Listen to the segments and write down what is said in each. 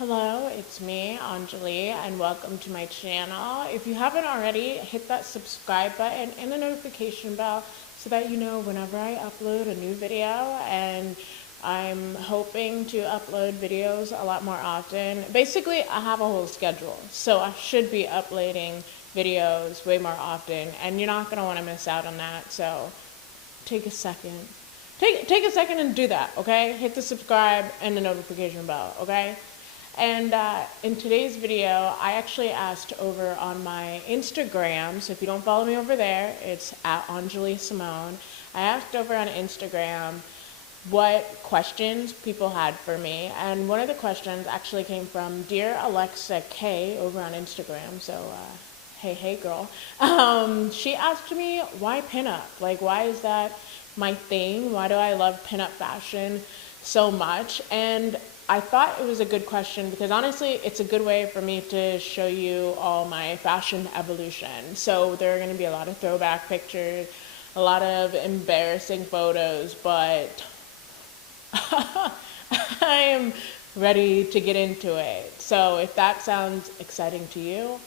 Hello, it's me, Anjuli, and welcome to my channel. If you haven't already, hit that subscribe button and the notification bell so that you know whenever I upload a new video. And I'm hoping to upload videos a lot more often. Basically, I have a whole schedule, so I should be uploading videos way more often, and you're not going to want to miss out on that. So take a second. Take a second and do that, okay? Hit the subscribe and the notification bell, okay? And in today's video, I actually asked over on my Instagram, so if you don't follow me over there, it's at Anjuli Simone. I asked over on Instagram what questions people had for me, and one of the questions actually came from Dear Alexa K over on Instagram, so hey girl. She asked me, why pinup? Like, why is that my thing? Why do I love pinup fashion so much? And I thought it was a good question because honestly, it's a good way for me to show you all my fashion evolution. So there are going to be a lot of throwback pictures, a lot of embarrassing photos, but I am ready to get into it. So if that sounds exciting to you,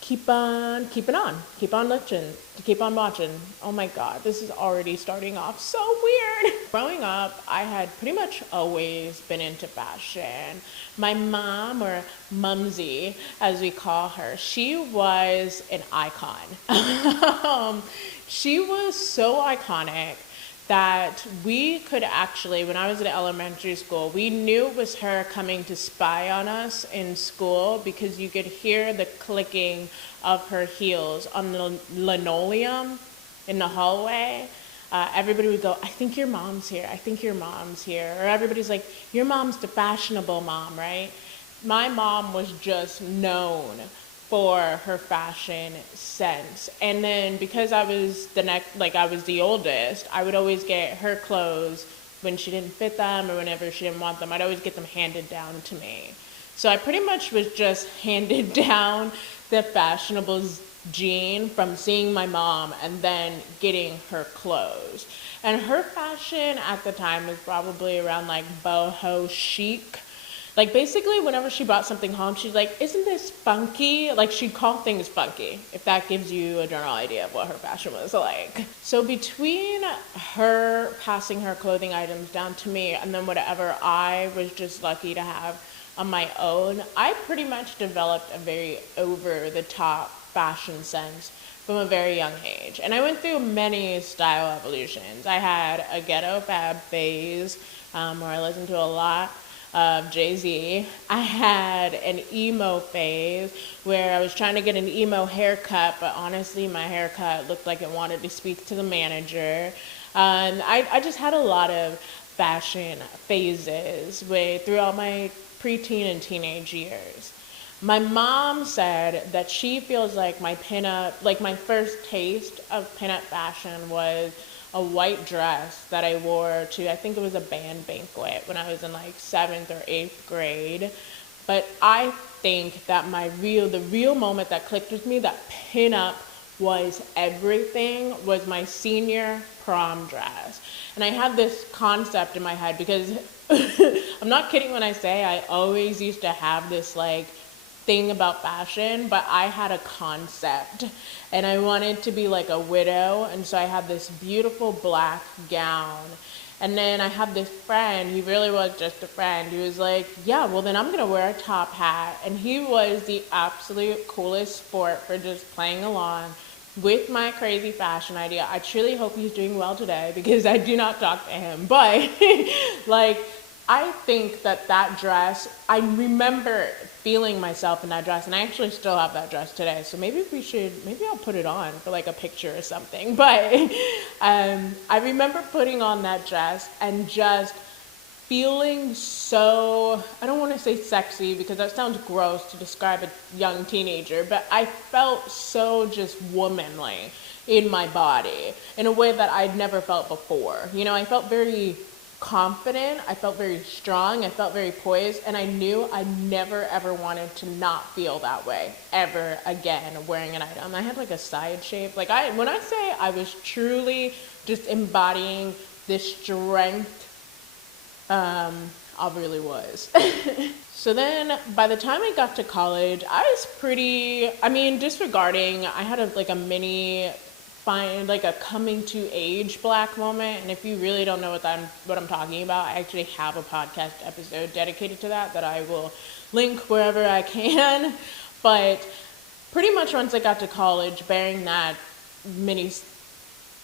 keep on watching. Oh my God, this is already starting off so weird. Growing up, I had pretty much always been into fashion. My mom, or Mumsy, as we call her, she was an icon. She was so iconic that we could actually, when I was in elementary school, we knew it was her coming to spy on us in school because you could hear the clicking of her heels on the linoleum in the hallway. Everybody would go, I think your mom's here. I think your mom's here. Or everybody's like, your mom's the fashionable mom, right? My mom was just known for her fashion sense. And then because I was I was the oldest, I would always get her clothes when she didn't fit them or whenever she didn't want them. I'd always get them handed down to me. So I pretty much was just handed down the fashionable gene from seeing my mom and then getting her clothes. And her fashion at the time was probably around like boho chic. Like basically whenever she brought something home, she's like, isn't this funky? Like she'd call things funky, if that gives you a general idea of what her fashion was like. So between her passing her clothing items down to me and then whatever I was just lucky to have on my own, I pretty much developed a very over-the-top fashion sense from a very young age. And I went through many style evolutions. I had a ghetto fab phase where I listened to a lot of Jay-Z. I had an emo phase where I was trying to get an emo haircut, but honestly my haircut looked like it wanted to speak to the manager. And I just had a lot of fashion phases throughout my preteen and teenage years. My mom said that she feels like my first taste of pinup fashion was a white dress that I wore to, I think it was a band banquet when I was in like 7th or 8th grade. But I think that the real moment that clicked with me, that pinup was everything, was my senior prom dress. And I had this concept in my head because I'm not kidding when I say I always used to have this like thing about fashion, but I had a concept and I wanted to be like a widow, and so I had this beautiful black gown. And then I had this friend, he really was just a friend, he was like, yeah, well then I'm gonna wear a top hat. And he was the absolute coolest sport for just playing along with my crazy fashion idea. I truly hope he's doing well today because I do not talk to him, but like, I think that dress, I remember feeling myself in that dress, and I actually still have that dress today. So maybe I'll put it on for like a picture or something. But I remember putting on that dress and just feeling so, I don't want to say sexy because that sounds gross to describe a young teenager, but I felt so just womanly in my body in a way that I'd never felt before. You know, I felt very confident, I felt very strong, I felt very poised, and I knew I never ever wanted to not feel that way ever again wearing an item. I had like a side shape. Like when I say I was truly just embodying this strength I really was. So then by the time I got to college, I was pretty, I mean, disregarding, I had a mini like a coming to age black moment. And if you really don't know what I'm talking about, I actually have a podcast episode dedicated to that I will link wherever I can. But pretty much once I got to college, bearing that mini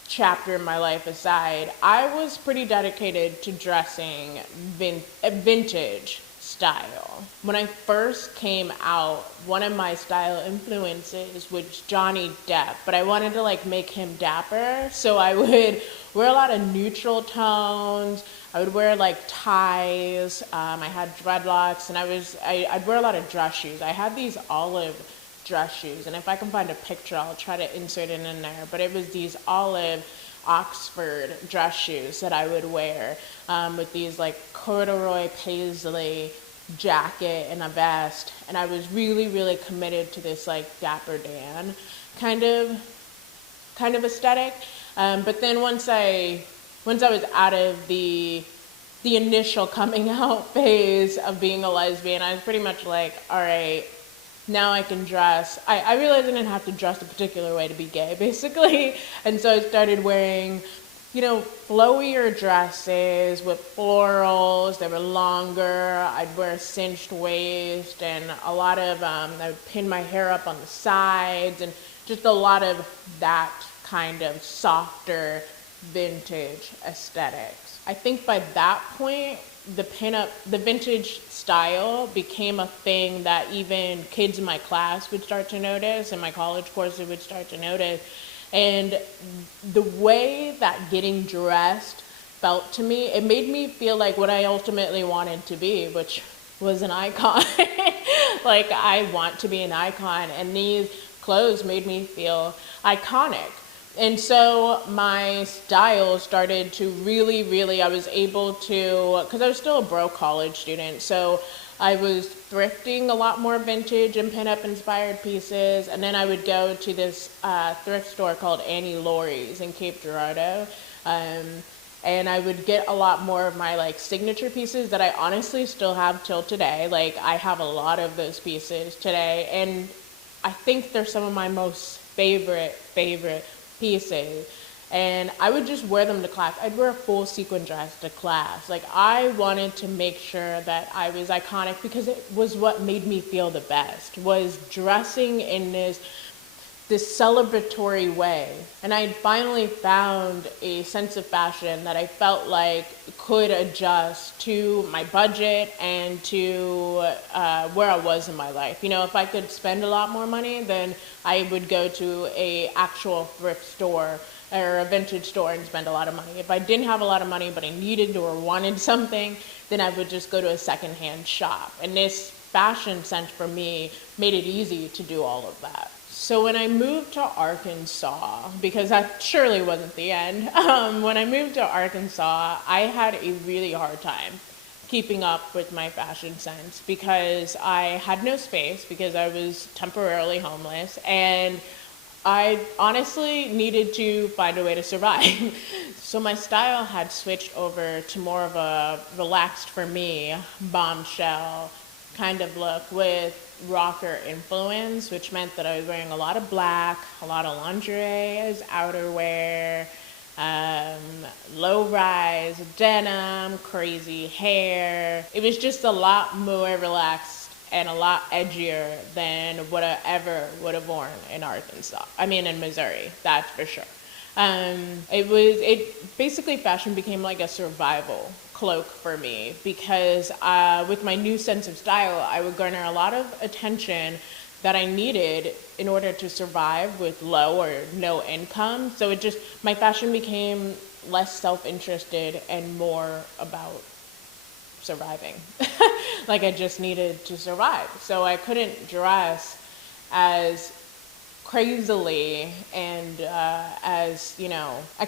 chapter in my life aside, I was pretty dedicated to dressing vintage style. When I first came out, one of my style influences was Johnny Depp, but I wanted to make him dapper, so I would wear a lot of neutral tones. I would wear ties. I had dreadlocks, and I'd wear a lot of dress shoes. I had these olive dress shoes, and if I can find a picture, I'll try to insert it in there. But it was these olive Oxford dress shoes that I would wear with these corduroy paisley jacket and a vest, and I was really, really committed to this Dapper Dan kind of aesthetic. But then once I was out of the initial coming out phase of being a lesbian, I was pretty much all right, now I can dress. I realized I didn't have to dress a particular way to be gay, basically. And so I started wearing, flowier dresses with florals. They were longer. I'd wear a cinched waist and a lot of, I would pin my hair up on the sides and just a lot of that kind of softer vintage aesthetics. I think by that point, the vintage style became a thing that even kids in my class would start to notice, and my college courses would start to notice. And the way that getting dressed felt to me, it made me feel like what I ultimately wanted to be, which was an icon. I want to be an icon, and these clothes made me feel iconic. And so my style started to really, I was able to, because I was still a broke college student, so I was thrifting a lot more vintage and pinup inspired pieces, and then I would go to this thrift store called Annie Laurie's in Cape Girardeau, and I would get a lot more of my signature pieces that I honestly still have till today. I have a lot of those pieces today, and I think they're some of my most favorite pieces. And I would just wear them to class. I'd wear a full sequin dress to class. I wanted to make sure that I was iconic because it was what made me feel the best, was dressing in this celebratory way. And I finally found a sense of fashion that I felt could adjust to my budget and to where I was in my life. If I could spend a lot more money, then I would go to a actual thrift store or a vintage store and spend a lot of money. If I didn't have a lot of money but I needed or wanted something, then I would just go to a secondhand shop. And this fashion sense for me made it easy to do all of that. So when I moved to Arkansas, because that surely wasn't the end, when I moved to Arkansas, I had a really hard time keeping up with my fashion sense because I had no space because I was temporarily homeless, and I honestly needed to find a way to survive. So my style had switched over to more of a relaxed, for me, bombshell kind of look with rocker influence, which meant that I was wearing a lot of black, a lot of lingerie as outerwear, low-rise denim, crazy hair. It was just a lot more relaxed and a lot edgier than what I ever would have worn in Arkansas. I mean, in Missouri, that's for sure. Basically fashion became like a survival cloak for me because with my new sense of style, I would garner a lot of attention that I needed in order to survive with low or no income. So my fashion became less self-interested and more about surviving. I just needed to survive. So I couldn't dress as crazily and I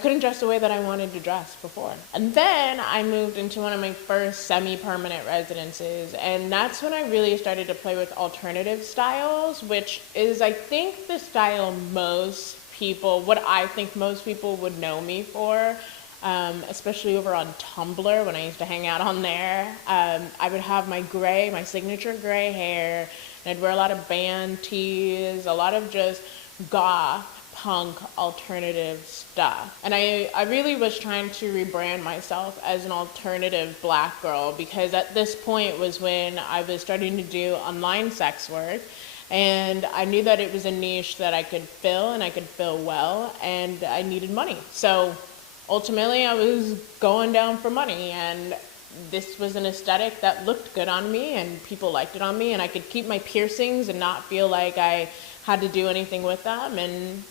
couldn't dress the way that I wanted to dress before. And then I moved into one of my first semi-permanent residences, and that's when I really started to play with alternative styles, which is, I think, the style what I think most people would know me for. especially over on Tumblr when I used to hang out on there. I would have my signature gray hair, and I'd wear a lot of band tees, a lot of just goth, punk, alternative stuff. And I really was trying to rebrand myself as an alternative black girl, because at this point was when I was starting to do online sex work. And I knew that it was a niche that I could fill, and I could fill well, and I needed money. So ultimately, I was going down for money, and this was an aesthetic that looked good on me, and people liked it on me, and I could keep my piercings and not feel like I had to do anything with them. And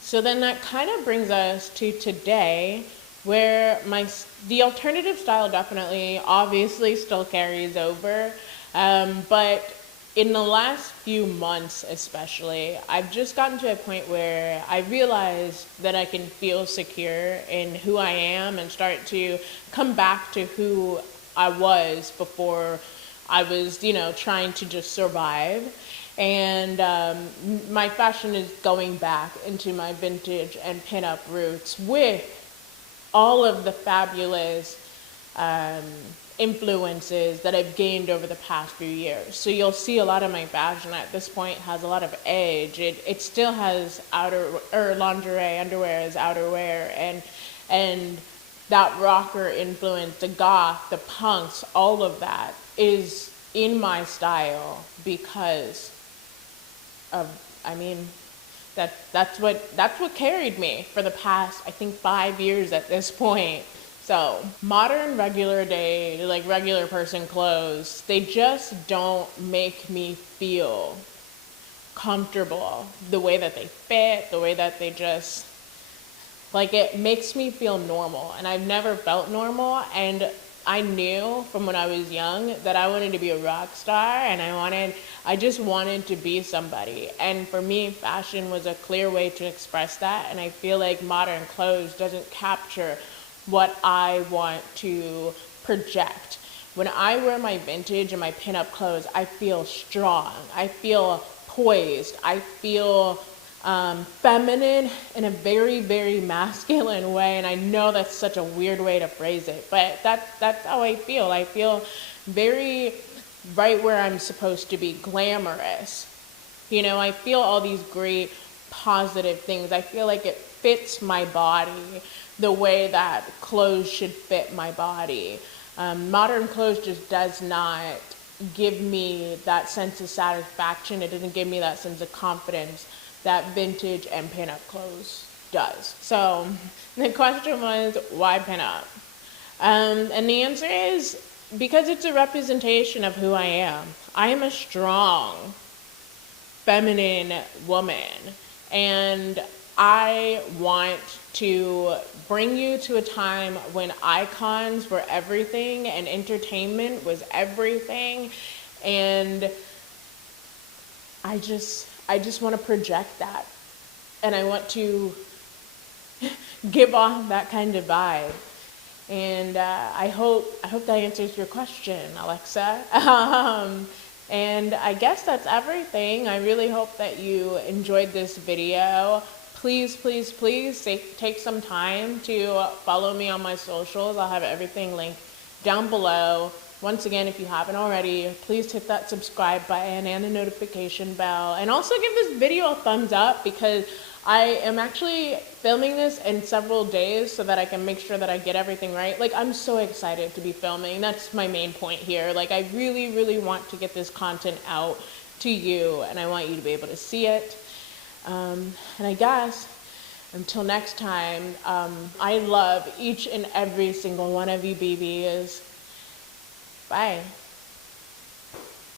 so then that kind of brings us to today, where the alternative style definitely, obviously, still carries over, but in the last few months especially, I've just gotten to a point where I realized that I can feel secure in who I am and start to come back to who I was before I was, trying to just survive. And my fashion is going back into my vintage and pinup roots with all of the fabulous influences that I've gained over the past few years. So you'll see a lot of my fashion at this point has a lot of edge. It still has lingerie, underwear as outerwear, and that rocker influence, the goth, the punks, all of that is in my style because of, that's what carried me for the past, I think, 5 years at this point. So modern regular day, like regular person clothes, they just don't make me feel comfortable the way that they fit, the way that they just, like, it makes me feel normal. And I've never felt normal. And I knew from when I was young that I wanted to be a rock star, and I just wanted to be somebody. And for me, fashion was a clear way to express that. And I feel like modern clothes doesn't capture what I want to project. When I wear my vintage and my pinup clothes, I feel strong, I feel poised, I feel feminine in a very, very masculine way. And I know that's such a weird way to phrase it, but that's how I feel. I feel very right where I'm supposed to be, glamorous. I feel all these great positive things. I feel like it fits my body the way that clothes should fit my body. Modern clothes just does not give me that sense of satisfaction. It doesn't give me that sense of confidence that vintage and pinup clothes does. So the question was, why pinup? And the answer is because it's a representation of who I am. I am a strong, feminine woman, and I want to bring you to a time when icons were everything and entertainment was everything, and I just want to project that, and I want to give off that kind of vibe. And I hope that answers your question, Alexa. And I guess that's everything. I really hope that you enjoyed this video. Please, please, please take some time to follow me on my socials. I'll have everything linked down below. Once again, if you haven't already, please hit that subscribe button and the notification bell. And also give this video a thumbs up, because I am actually filming this in several days so that I can make sure that I get everything right. Like, I'm so excited to be filming. That's my main point here. Like, I really, really want to get this content out to you, and I want you to be able to see it. And I guess until next time, I love each and every single one of you BBs. Bye.